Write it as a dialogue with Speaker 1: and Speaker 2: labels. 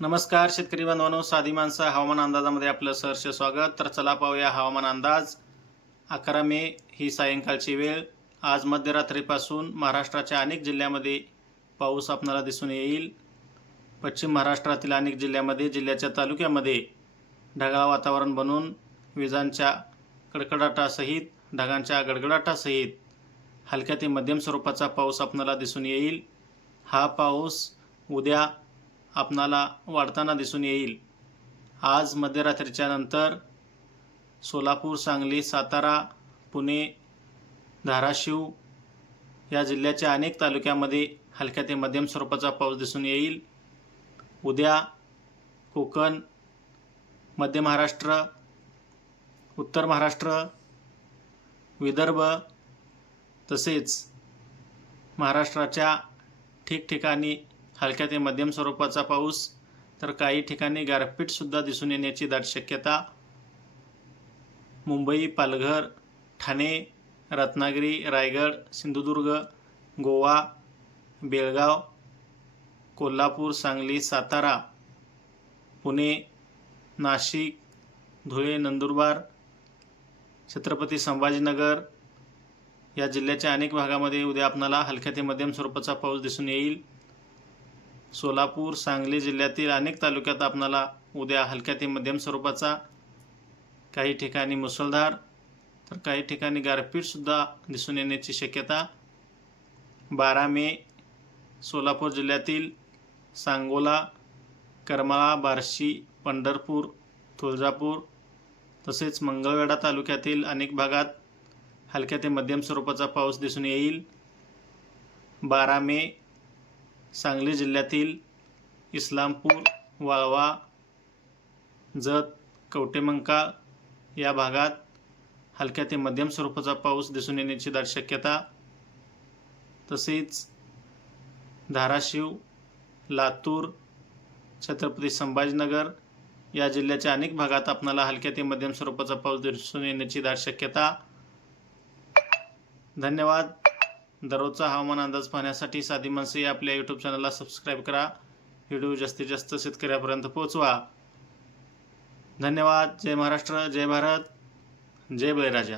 Speaker 1: नमस्कार शेतकरी बांधवांनो. साधी माणसं हवामान अंदाजामध्ये आपलं सहर्ष स्वागत. तर चला पाहूया हवामान अंदाज. अकरा मे ही सायंकाळची वेळ. आज मध्यरात्रीपासून महाराष्ट्राच्या अनेक जिल्ह्यामध्ये पाऊस आपणाला दिसून येईल. पश्चिम महाराष्ट्रातील अनेक जिल्ह्यामध्ये जिल्ह्याच्या तालुक्यामध्ये ढगाळ वातावरण बनून विजांच्या कडकडाटासहित ढगांच्या गडगडाटासहित हलक्या ते मध्यम स्वरूपाचा पाऊस आपणाला दिसून येईल. हा पाऊस उद्या आपणाला वाढताना दिसून येईल. आज मध्यरात्रीच्या नंतर सोलापूर सांगली सातारा पुणे धाराशिव या जिल्ह्याच्या अनेक तालुक्यामध्ये हलक्या ते मध्यम स्वरूपाचा पाऊस दिसून येईल. उद्या कोकण मध्य महाराष्ट्र उत्तर महाराष्ट्र विदर्भ तसेच महाराष्ट्राच्या ठिकठिकाणी हलक्या ते मध्यम स्वरूपाचा पाऊस तर काही ठिकाणी गारपीटसुद्धा दिसून येण्याची दाट शक्यता. मुंबई पालघर ठाणे रत्नागिरी रायगड सिंधुदुर्ग गोवा बेळगाव कोल्हापूर सांगली सातारा पुणे नाशिक धुळे नंदुरबार छत्रपती संभाजीनगर या जिल्ह्याच्या अनेक भागामध्ये उद्या आपणाला हलक्या ते मध्यम स्वरूपाचा पाऊस दिसून येईल. सोलापूर सांगली जिल्ह्यातील अनेक तालुक्यात आपणाला उद्या हलक्या ते मध्यम स्वरूपाचा काही ठिकाणी मुसळधार तर काही ठिकाणी गारपीटसुद्धा दिसून येण्याची शक्यता. बारा मे सोलापूर जिल्ह्यातील सांगोला करमाळा बार्शी पंढरपूर तुळजापूर तसेच मंगळवेढा तालुक्यातील अनेक भागात हलक्या ते मध्यम स्वरूपाचा पाऊस दिसून येईल. बारा मे सांगली जिल्ह्यातील इस्लामपूर वाळवा जत कवटेमंका या भागात हलक्या ते मध्यम स्वरूपाचा पाऊस दिसून येण्याची दाट शक्यता. तसेच धाराशिव लातूर छत्रपती संभाजीनगर या जिल्ह्याच्या अनेक भागात आपणाला हलक्या ते मध्यम स्वरूपाचा पाऊस दिसून येण्याची दाट शक्यता. धन्यवाद. दररोजचा हवामान अंदाज पाहण्यासाठी साधी माणसे या आपल्या यूट्यूब चॅनलला सबस्क्राईब करा. व्हिडिओ जास्तीत जास्त शेतकऱ्यापर्यंत पोहोचवा. धन्यवाद. जय महाराष्ट्र जय भारत जय बळीराजा.